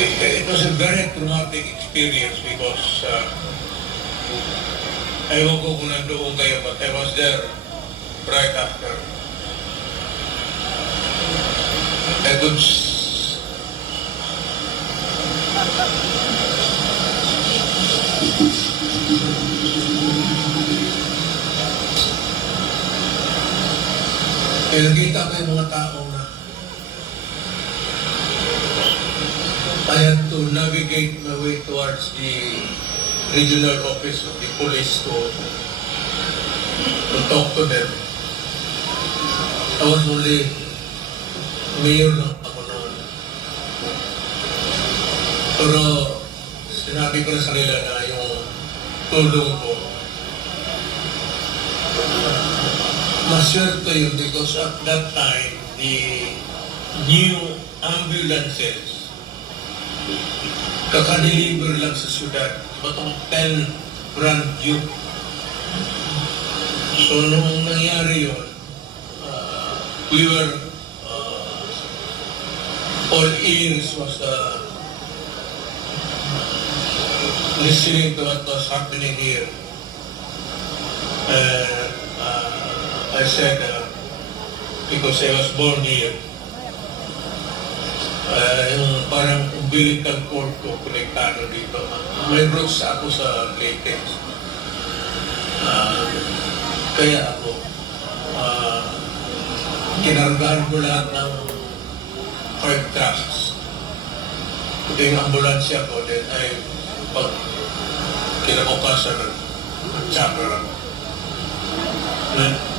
It was a very traumatic experience because ewan ko kung nandoon kayo, but I was there right after. I could kaya nakita ko yung mga taong na I had to navigate my way towards the regional office of the police to talk to them. I was only mayor lang ako noon. Pero sinabi ko na sa nila na yung tulong ko maswerte yun because at that time the new ambulances kaka-deliver lang sa syudad, batong 10 brand new. So nung nangyari yun, we were all ears was listening to what was happening here. I said, because I was born here, yung parang umbilical cord ko konektado dito. May roots ako sa Leyte. Kaya ako, kinargahan ko lahat ng 5 trucks. Ito yung ambulansya ko, then ay pag kinabukasan ng chopper ako.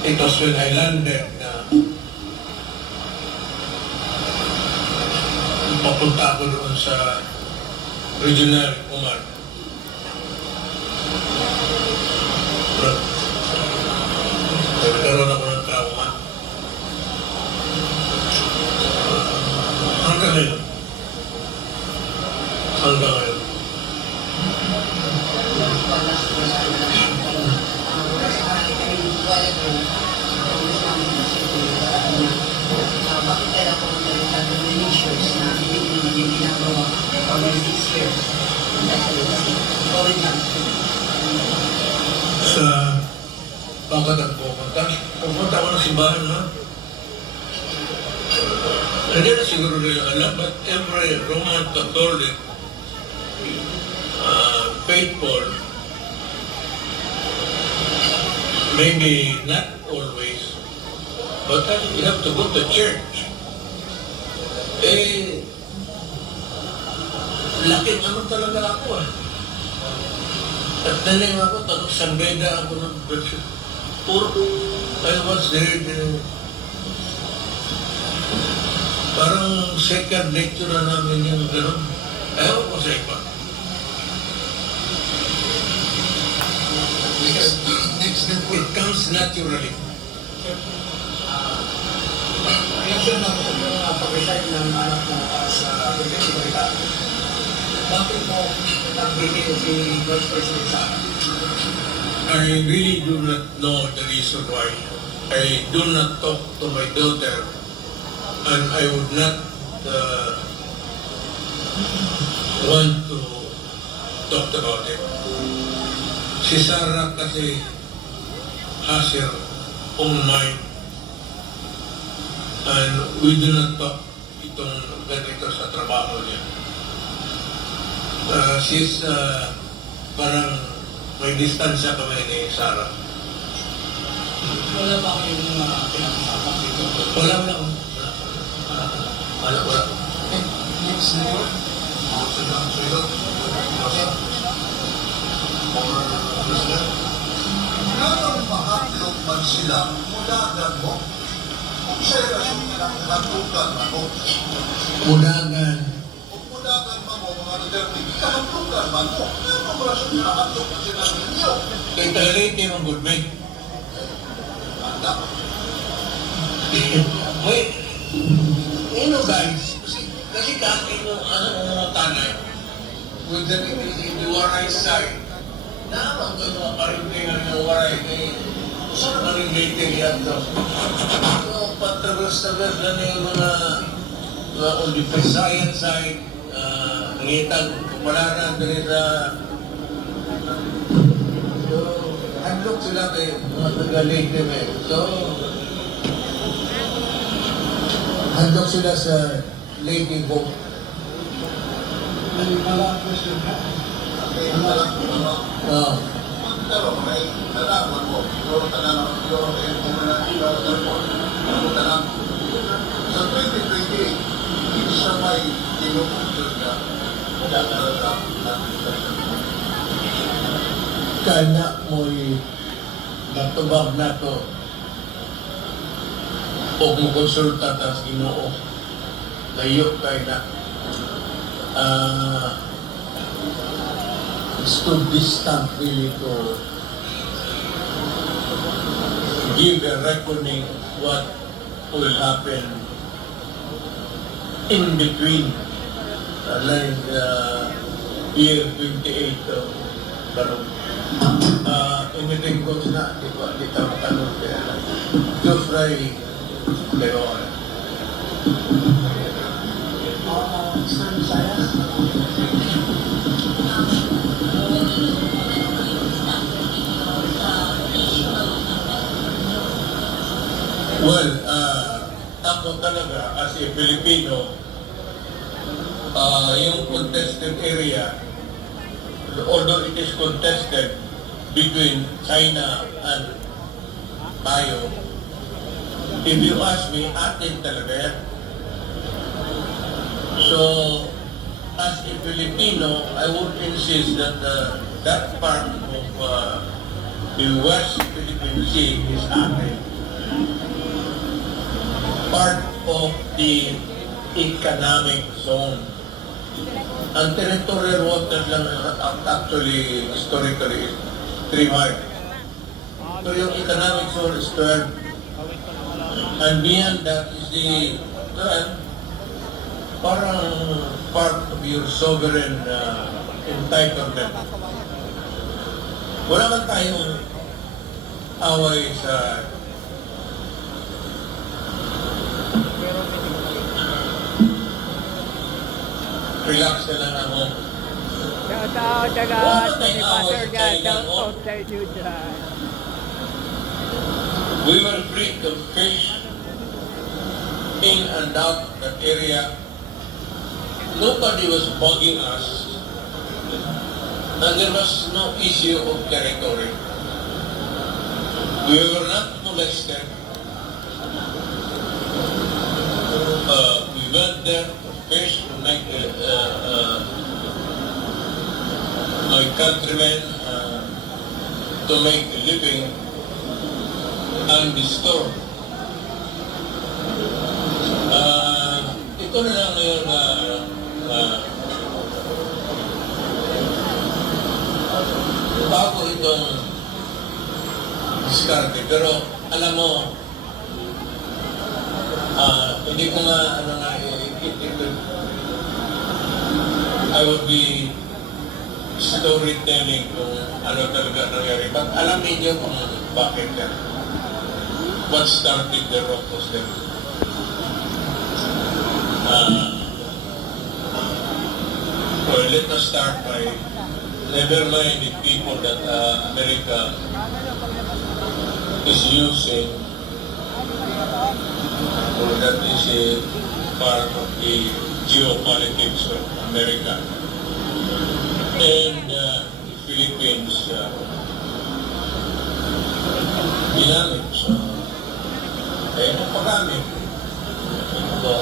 It was when I landed na papunta ako doon sa regional command. Nagkaroon ako ng trauma. Hanggang ngayon. Hanggang ngayon. Bakit kaya po ng donations na hindi naman ginagawa for 6 years? Going lang. Sa bakit ang pupunta ako ng simbahan, ha? Hindi na siguro nila alam, but every Roman Catholic faithful, maybe not always, but you have to go to church. Laki naman talaga ako, At daling ako, tapos San Beda ako ng puro. I was there, parang second lecture na namin yung gano'n. Ayaw ko sa iba. It comes naturally. Reaction na po yung pag-resign ng anak mo sa Pilipinas. Bakit mo nag-bigay si Vice President sa I really do not know the reason why. I do not talk to my daughter and I would not want to talk about it. Si Sarah kasi has her own mind and we do not talk itong ganito sa trabaho niya. She's parang may distansya kami ni Sarah. wala ba kayong mga pinag-usapan dito? Wala. Next na yun? Ngayon makatlog man sila, mudagan mo. Kung sa relasyon nilang hatugan mo. Mudagan. Kung mudagan mo, mga Duterte, kahatugan man mo. Ngayon ang relasyon nilang hatuk na sila ninyo. Kay Talite mong good mate. Anda. Wait. Guys, kasi kasi yung mga tanay, with the waray side, naman ko yung karintingan ng waray kay saan ka rin meeting yan to? So, patagos-tagos na yung mga on the Visayan side, Ngitang kumalaran din sa... So, handlok sila kay mga taga-Leyte eh. So, handlok sila sa Leyte boat. Pero may nalaman mo, siguro tanang siguro kayo kumulang iba sa report. Tanang, sa 2028, hindi siya may tinupundod na Kana mo'y natubag na to o mukonsulta ta sa Ginoo layo kay na it's too distant really to give a reckoning what will happen in between like year 28 pero anything goes na di ba di tao tanong kaya Diyos ray pero Sir Sayas? well ako talaga as a Filipino yung contested area although it is contested between China and tayo, if you ask me, atin talaga yan. So, as a Filipino, I would insist that that part of the West Philippine Sea is atin. Part of the economic zone. Ang territorial waters lang actually historically is 3 miles. So yung economic zone is 12. And beyond that is the 12, parang part of your sovereign entitlement. Wala man tayong away sa relax ka lang ako. Shout out sa lahat ng pastor dyan. Shout out sa inyo dyan. We were free to fish in and out that area. Nobody was bugging us. And there was no issue of territory. We were not molested. We went there to fish to make my countrymen to make a living undisturbed. Ito na lang ngayon bago itong diskarte. Pero alam mo, hindi ko nga I would be storytelling kung ano talaga nangyari. But alam niyo kung bakit yan. What started the rock was that well, let us start by never mind the people that America is using or that is a part of the geopolitics of America and the Philippines ginamit sa paggamit ito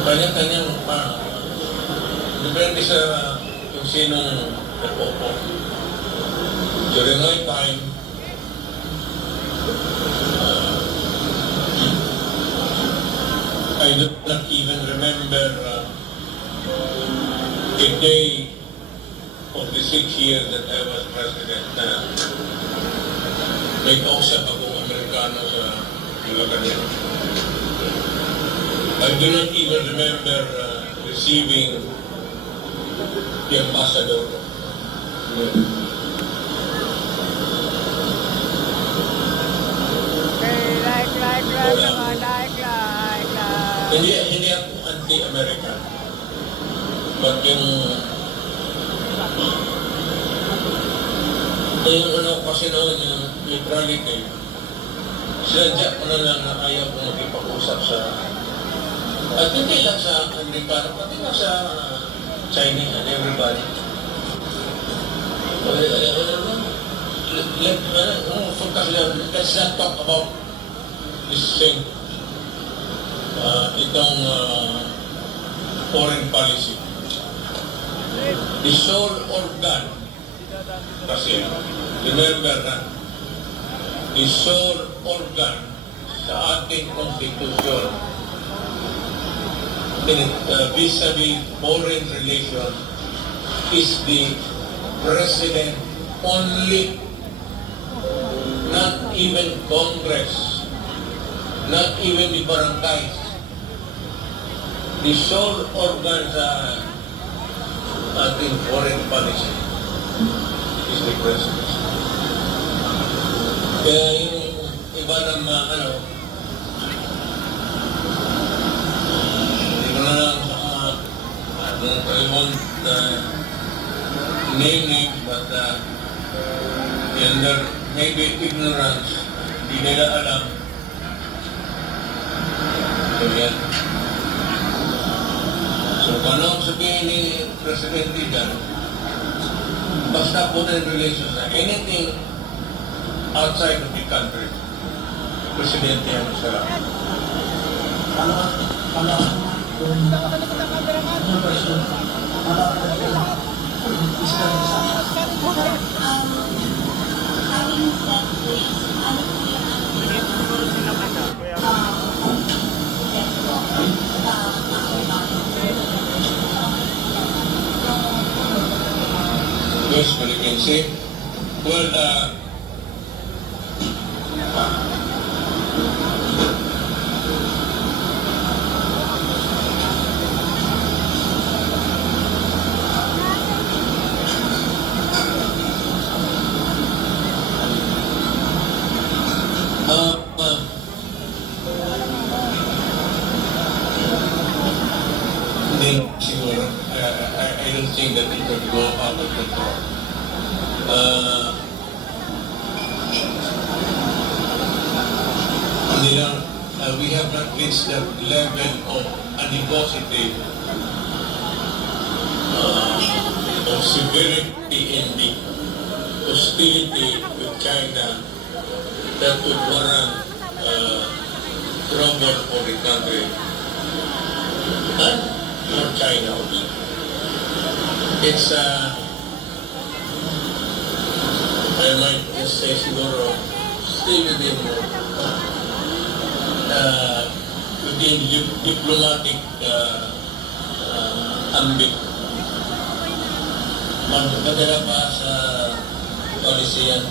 kanya-kanyang depende sa kung sinong napopo. During my time, I do not even remember a day of the 6 years that I was president na may kausap akong Amerikano sa Malacanang. I do not even remember receiving the ambassador. Okay, like, mga like. Hindi ako anti-American. But yung ano kasi noon, yung neutrality, sinadya ko na lang na ayaw ko makipag-usap sa, at hindi lang sa Amerikano, pati na sa Chinese and everybody. Let's not talk about this thing, itong foreign policy. The sole organ, kasi remember na, the sole organ sa ating constitution vis-a-vis foreign relations is the president only, not even Congress, not even the barangays. The sole organ sa ating foreign policy is the president. Kaya yung iba ng hindi ko na lang I won't name names, but and maybe ignorance, hindi nila alam. So yan. So anong sabihin ni Presidente dyan, basta foreign relations na anything outside of the country, Presidente ang sarap. Yes, but you can say, well, then siguro, I don't think that it will go out of control. We have not reached that level of animosity, of severity in the hostility with China that would warrant trouble for the country and for China also. It's I might just say siguro stay within diplomatic ambit. Magpadala pa sa policy yan.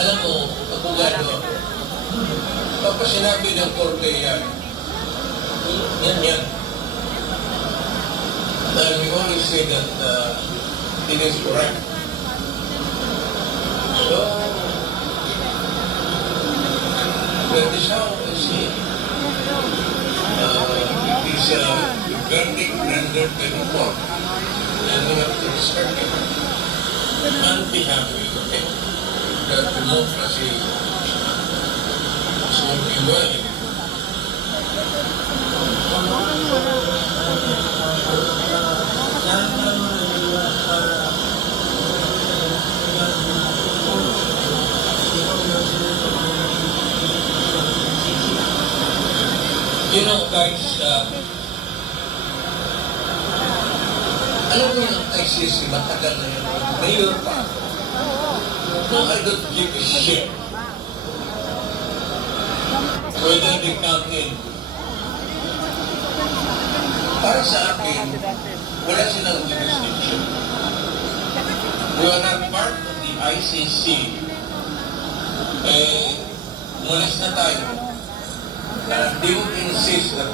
Alam mo, abogado ako. Kapag sinabi ng korte yan, yan. Dahil we always say that it is correct. So, that is how I see it. It is a verdict rendered by the court. And we have to respect it. And be happy to take that democracy is working well. You know, guys, alam mo yung ICC, matagal na yun. Mayor pa. No, I don't give a shit whether they come in. Para sa akin, wala silang jurisdiction. We are not part of the ICC. Umalis na tayo. They would insist that